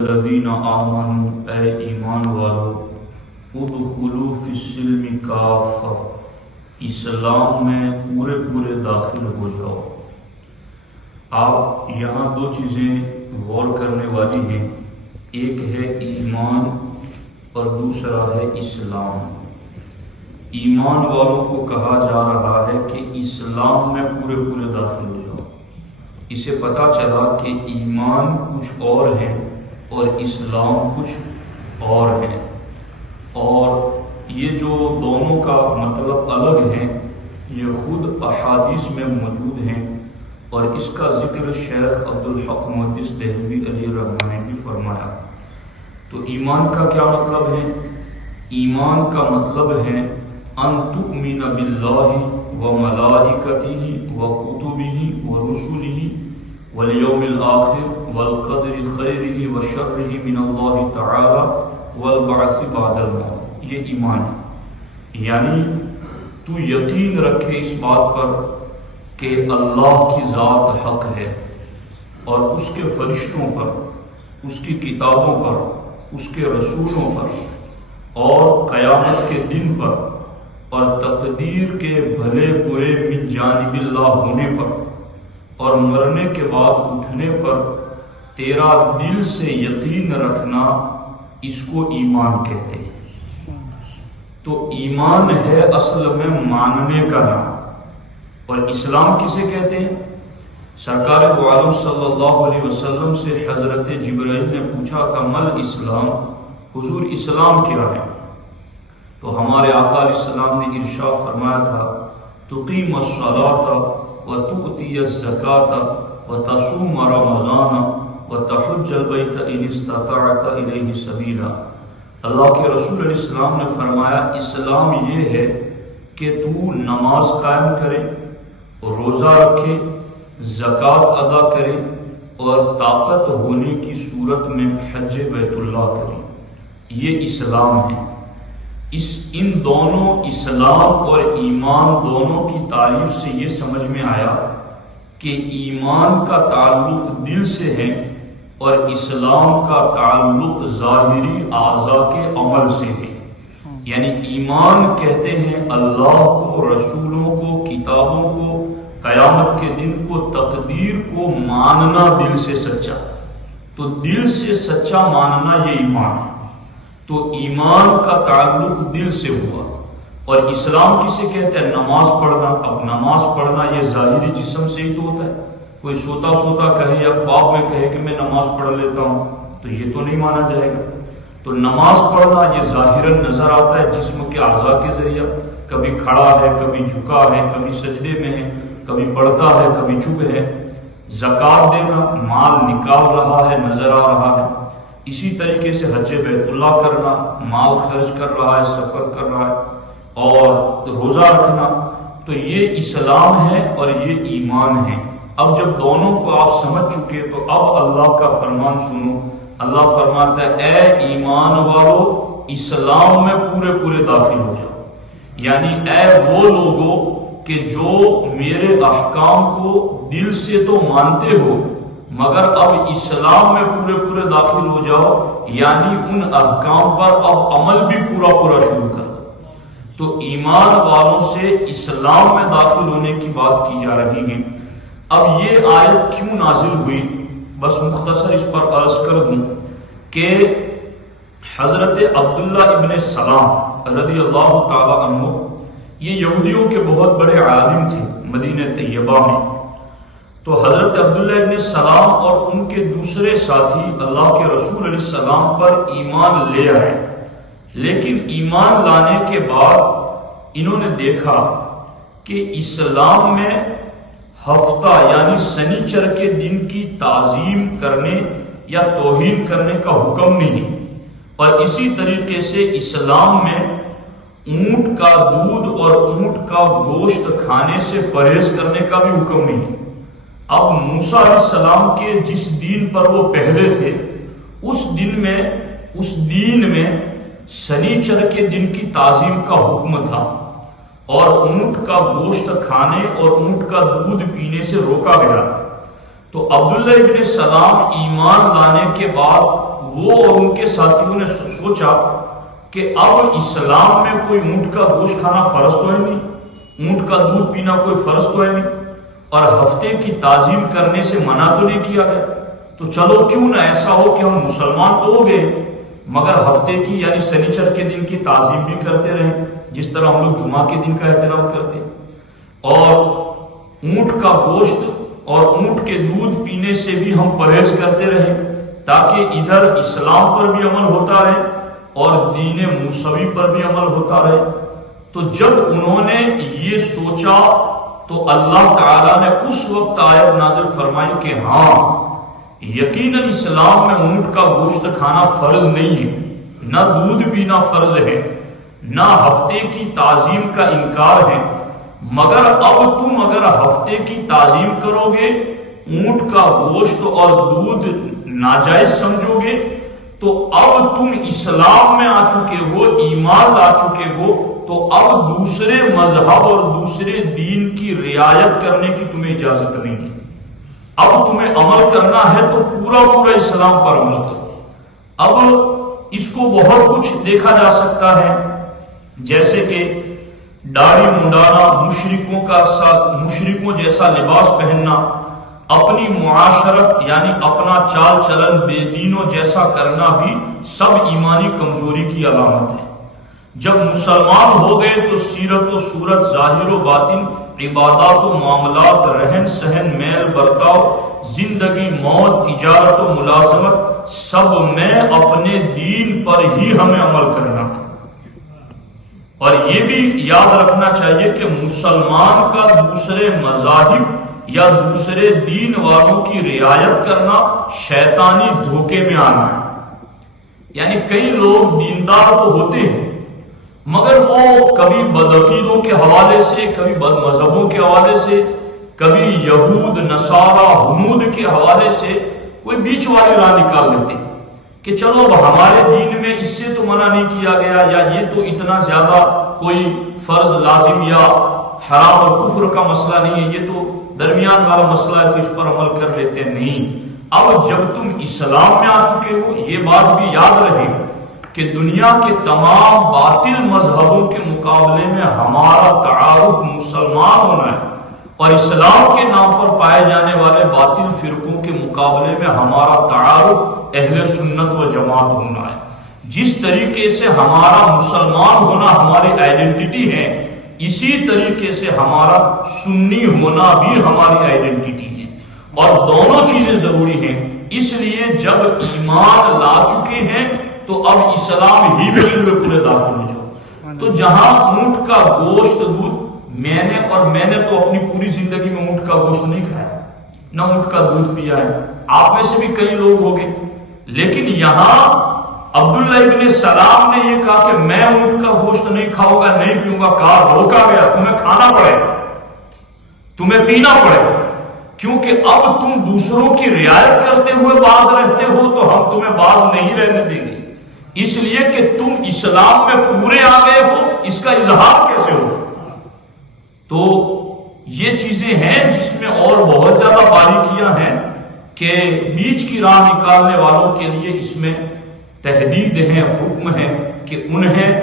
الذین آمنوا اے ایمان والو ادخلوا فی السلم کافہ اسلام میں پورے داخل ہو جاؤ۔ آپ یہاں دو چیزیں غور کرنے والی ہیں، ایک ہے ایمان اور دوسرا ہے اسلام۔ ایمان والوں کو کہا جا رہا ہے کہ اسلام میں پورے داخل ہو جاؤ۔ اسے پتہ چلا کہ ایمان کچھ اور ہے اور اسلام کچھ اور ہے، اور یہ جو دونوں کا مطلب الگ ہے یہ خود احادیث میں موجود ہیں، اور اس کا ذکر شیخ عبدالحق محدث دہلوی علیہ الرحمہ نے بھی فرمایا۔ تو ایمان کا کیا مطلب ہے؟ ایمان کا مطلب ہے ان تؤمن باللہ وملائکتہ وکتبہ ورسلہ والیوم الآخر والقدر خیرہ وشرہ من اللہ تعالی والبعث بعد الموت۔ یہ ایمان ہے، یعنی تو یقین رکھے اس بات پر کہ اللہ کی ذات حق ہے، اور اس کے فرشتوں پر، اس کی کتابوں پر، اس کے رسولوں پر، اور قیامت کے دن پر، اور تقدیر کے بھلے برے من جانب اللہ ہونے پر، اور مرنے کے بعد اٹھنے پر تیرا دل سے یقین رکھنا، اس کو ایمان کہتے ہیں۔ تو ایمان ہے اصل میں ماننے کا نام، اور اسلام کسے کہتے ہیں؟ سرکار دو عالم صلی اللہ علیہ وسلم سے حضرت جبرائیل نے پوچھا تھا مل اسلام، حضور اسلام کیا ہے؟ تو ہمارے آقا علیہ السلام نے ارشاد فرمایا تھا تقیم الصلاۃ وتؤتی الزکاۃ وتصوم رمضان وتحج البیت ان استطعت الیہ سبیلا۔ اللہ کے رسول علیہ السلام نے فرمایا اسلام یہ ہے کہ تو نماز قائم کرے، روزہ رکھے، زکوٰۃ ادا کرے، اور طاقت ہونے کی صورت میں حج بیت اللہ کرے۔ یہ اسلام ہے۔ ان دونوں اسلام اور ایمان دونوں کی تعریف سے یہ سمجھ میں آیا کہ ایمان کا تعلق دل سے ہے اور اسلام کا تعلق ظاہری اعضاء کے عمل سے ہے۔ یعنی ایمان کہتے ہیں اللہ کو، رسولوں کو، کتابوں کو، قیامت کے دن کو، تقدیر کو ماننا دل سے سچا۔ تو دل سے سچا ماننا یہ ایمان ہے۔ تو ایمان کا تعلق دل سے ہوا، اور اسلام کسے کہتے ہیں؟ نماز پڑھنا۔ اب نماز پڑھنا یہ ظاہری جسم سے ہی تو ہوتا ہے۔ کوئی سوتا کہے یا خواب میں کہے کہ میں نماز پڑھ لیتا ہوں تو یہ تو نہیں مانا جائے گا۔ تو نماز پڑھنا یہ ظاہراً نظر آتا ہے جسم کے اعضاء کے ذریعہ، کبھی کھڑا ہے، کبھی جھکا ہے، کبھی سجدے میں ہے، کبھی پڑھتا ہے، کبھی چپ ہے۔ زکوٰۃ دینا، مال نکال رہا ہے، نظر آ رہا ہے۔ اسی طریقے سے حج بیت اللہ کرنا، مال خرچ کر رہا ہے، سفر کر رہا ہے، اور روزہ رکھنا۔ تو یہ اسلام ہے اور یہ ایمان ہے۔ اب جب دونوں کو آپ سمجھ چکے تو اب اللہ کا فرمان سنو۔ اللہ فرماتا ہے اے ایمان والو اسلام میں پورے داخل ہو جاؤ، یعنی اے وہ لوگوں کہ جو میرے احکام کو دل سے تو مانتے ہو مگر اب اسلام میں پورے داخل ہو جاؤ، یعنی ان احکام پر اب عمل بھی پورا شروع کر دو۔ تو ایمان والوں سے اسلام میں داخل ہونے کی بات کی جا رہی ہے۔ اب یہ آیت کیوں نازل ہوئی، بس مختصر اس پر عرض کر دوں کہ حضرت عبداللہ ابن سلام رضی اللہ تعالی عنہ یہ یہودیوں کے بہت بڑے عالم تھے مدینہ طیبہ میں۔ تو حضرت عبداللہ ابن سلام اور ان کے دوسرے ساتھی اللہ کے رسول علیہ السلام پر ایمان لے آئے، لیکن ایمان لانے کے بعد انہوں نے دیکھا کہ اسلام میں ہفتہ یعنی سنیچر کے دن کی تعظیم کرنے یا توہین کرنے کا حکم نہیں، اور اسی طریقے سے اسلام میں اونٹ کا دودھ اور اونٹ کا گوشت کھانے سے پرہیز کرنے کا بھی حکم نہیں۔ اب موسیٰ علیہ السلام کے جس دین پر وہ پہلے تھے اس دین میں سنیچر کے دن کی تعظیم کا حکم تھا، اور اونٹ کا گوشت کھانے اور اونٹ کا دودھ پینے سے روکا گیا تھا۔ تو عبداللہ ابن سلام ایمان لانے کے بعد وہ اور ان کے ساتھیوں نے سوچا کہ اب اسلام میں کوئی اونٹ کا گوشت کھانا فرض تو ہے نہیں، اونٹ کا دودھ پینا کوئی فرض تو ہے نہیں، اور ہفتے کی تعظیم کرنے سے منع تو نہیں کیا گیا، تو چلو کیوں نہ ایسا ہو کہ ہم مسلمان تو ہو گئے مگر ہفتے کی یعنی سنیچر کے دن کی تعظیم بھی کرتے رہیں جس طرح ہم لوگ جمعہ کے دن کا احترام کرتے، اور اونٹ کا گوشت اور اونٹ کے دودھ پینے سے بھی ہم پرہیز کرتے رہیں تاکہ ادھر اسلام پر بھی عمل ہوتا رہے اور دین موسوی پر بھی عمل ہوتا رہے۔ تو جب انہوں نے یہ سوچا تو اللہ تعالیٰ نے اس وقت آیت نازل فرمائی کہ ہاں یقیناً اسلام میں اونٹ کا گوشت کھانا فرض نہیں ہے، نہ دودھ پینا فرض ہے، نہ ہفتے کی تعظیم کا انکار ہے، مگر اب تم اگر ہفتے کی تعظیم کرو گے، اونٹ کا گوشت اور دودھ ناجائز سمجھو گے تو اب تم اسلام میں آ چکے ہو، ایمان لا چکے ہو، تو اب دوسرے مذہب اور دوسرے دین کی رعایت کرنے کی تمہیں اجازت نہیں ہے۔ اب تمہیں عمل کرنا ہے تو پورا اسلام پر عمل کرو۔ اب اس کو بہت کچھ دیکھا جا سکتا ہے، جیسے کہ داڑھی منڈانا، مشرکوں جیسا لباس پہننا، اپنی معاشرت یعنی اپنا چال چلن بے دینوں جیسا کرنا بھی سب ایمانی کمزوری کی علامت ہے۔ جب مسلمان ہو گئے تو سیرت و صورت، ظاہر و باطن، عبادات و معاملات، رہن سہن، میل برتاؤ، زندگی موت، تجارت و ملازمت، سب میں اپنے دین پر ہی ہمیں عمل کرنا ہے۔ اور یہ بھی یاد رکھنا چاہیے کہ مسلمان کا دوسرے مذاہب یا دوسرے دین والوں کی رعایت کرنا شیطانی دھوکے میں آنا ہے۔ یعنی کئی لوگ دیندار تو ہوتے ہیں مگر وہ کبھی بدعقیدوں کے حوالے سے، کبھی بد مذہبوں کے حوالے سے، کبھی یہود نصارہ ہنود کے حوالے سے کوئی بیچ والی راہ نکال لیتے کہ چلو اب ہمارے دین میں اس سے تو منع نہیں کیا گیا، یا یہ تو اتنا زیادہ کوئی فرض لازم یا حرام اور کفر کا مسئلہ نہیں ہے، یہ تو درمیان والا مسئلہ ہے تو اس پر عمل کر لیتے نہیں۔ اب جب تم اسلام میں آ چکے ہو، یہ بات بھی یاد رہے کہ دنیا کے تمام باطل مذہبوں کے مقابلے میں ہمارا تعارف مسلمان ہونا ہے، اور اسلام کے نام پر پائے جانے والے باطل فرقوں کے مقابلے میں ہمارا تعارف اہل سنت و جماعت ہونا ہے۔ جس طریقے سے ہمارا مسلمان ہونا ہماری آئیڈینٹی ہے، اسی طریقے سے ہمارا سنی ہونا بھی ہماری آئیڈینٹی ہے، اور دونوں چیزیں ضروری ہیں۔ اس لیے جب ایمان لا چکے ہیں تو اب اسلام ہی میں پورے داخل ہو جاؤ۔ تو جہاں اونٹ کا گوشت دودھ میں نے تو اپنی پوری زندگی میں اونٹ کا گوشت نہیں کھایا، نہ اونٹ کا دودھ پیا ہے، آپ میں سے بھی کئی لوگ ہو گئے، لیکن یہاں عبداللہ ابن سلام نے یہ کہا کہ میں اونٹ کا گوشت نہیں کھاؤں گا، نہیں پیوں گا، کہا روکا گیا تمہیں کھانا پڑے گا، تمہیں پینا پڑے گا، کیونکہ اب تم دوسروں کی رعایت کرتے ہوئے باز رہتے ہو تو ہم تمہیں باز نہیں رہنے دیں گے، اس لیے کہ تم اسلام میں پورے آ گئے ہو، اس کا اظہار کیسے ہو؟ تو یہ چیزیں ہیں جس میں اور بہت زیادہ باریکیاں ہیں کہ بیچ کی راہ نکالنے والوں کے لیے اس میں تحدید ہے، حکم ہے کہ انہیں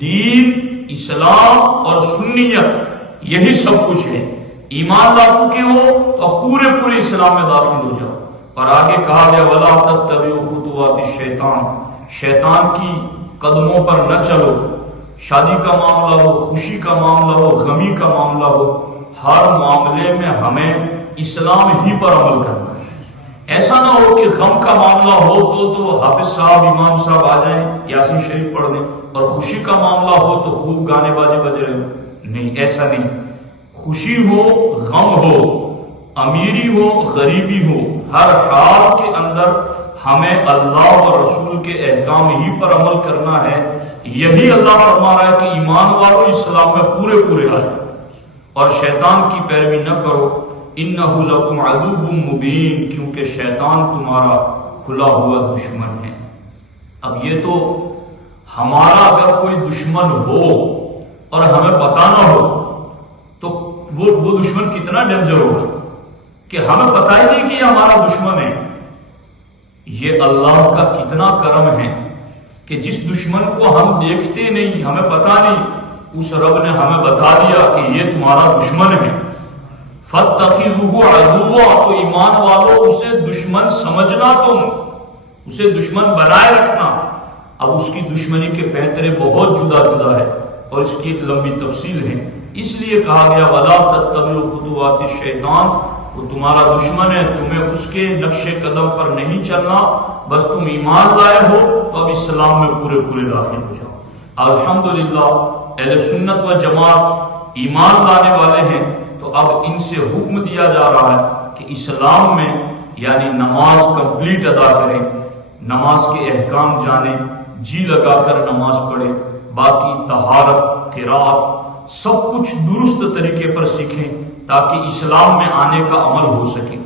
دین، اسلام اور سنیت یہی سب کچھ ہے۔ ایمان لا چکے ہو تو پورے اسلام میں داخل ہو جاؤ۔ اور آگے کہا گیا وَلَا تَتَّبِعُوا خُطُوَاتِ الشَّيْطَانِ، شیطان کی قدموں پر نہ چلو۔ شادی کا معاملہ ہو، خوشی کا معاملہ ہو، غمی کا معاملہ ہو، ہر معاملے میں ہمیں اسلام ہی پر عمل کرنا ہے۔ ایسا نہ ہو کہ غم کا معاملہ ہو تو حافظ صاحب، امام صاحب آ جائیں، یاسین شریف پڑھ دیں، اور خوشی کا معاملہ ہو تو خوب گانے بازے بج رہے ہو، نہیں، ایسا نہیں۔ خوشی ہو، غم ہو، امیری ہو، غریبی ہو، ہر حال کے اندر ہمیں اللہ اور رسول کے احکام ہی پر عمل کرنا ہے۔ یہی اللہ فرما رہا ہے کہ ایمان والوں اسلام میں پورے آئے اور شیطان کی پیروی نہ کرو۔ اِنَّهُ لَكُمْ عَدُوٌّ مُبِينٌ، کیونکہ شیطان تمہارا کھلا ہوا دشمن ہے۔ اب یہ تو ہمارا اگر کوئی دشمن ہو اور ہمیں پتہ نہ ہو تو وہ دشمن کتنا ڈینجر ہوگا کہ ہمیں پتہ ہی نہیں کہ یہ ہمارا دشمن ہے۔ یہ اللہ کا کتنا کرم ہے کہ جس دشمن کو ہم دیکھتے نہیں، ہمیں پتا نہیں، اس رب نے ہمیں بتا دیا کہ یہ تمہارا دشمن ہے۔ فَاتَّخِذُوهُ عَدُوًّا، تو ایمان والو اسے دشمن سمجھنا، تم اسے دشمن بنائے رکھنا۔ اب اس کی دشمنی کے پیترے بہت جدا جدا ہے اور اس کی ایک لمبی تفصیل ہے، اس لیے کہا گیا وَلَا تَتَّبِعُوا خُطُوَاتِ الشَّيْطَانِ، وہ تمہارا دشمن ہے، تمہیں اس کے نقش قدم پر نہیں چلنا، بس تم ایمان لائے ہو تو اب اسلام میں پورے پورے داخل ہو جاؤ۔ الحمدللہ اہل سنت و جماعت ایمان لانے والے ہیں، تو اب ان سے حکم دیا جا رہا ہے کہ اسلام میں یعنی نماز کمپلیٹ ادا کریں، نماز کے احکام جانیں، جی لگا کر نماز پڑھیں، باقی طہارت، قرات سب کچھ درست طریقے پر سیکھیں تاکہ اسلام میں آنے کا عمل ہو سکے،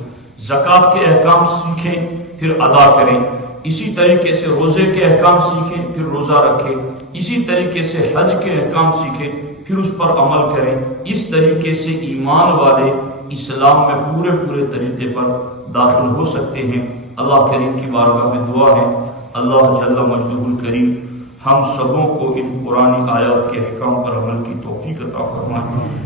زکوٰۃ کے احکام سیکھیں پھر ادا کریں، اسی طریقے سے روزے کے احکام سیکھیں پھر روزہ رکھیں، اسی طریقے سے حج کے احکام سیکھیں پھر اس پر عمل کریں۔ اس طریقے سے ایمان والے اسلام میں پورے پورے طریقے پر داخل ہو سکتے ہیں۔ اللہ کریم کی بارگاہ میں دعا ہے اللہ جل مجدہ الکریم ہم سبوں کو ان قرآنی آیات کے احکام پر عمل کی توفیق عطا فرمائے۔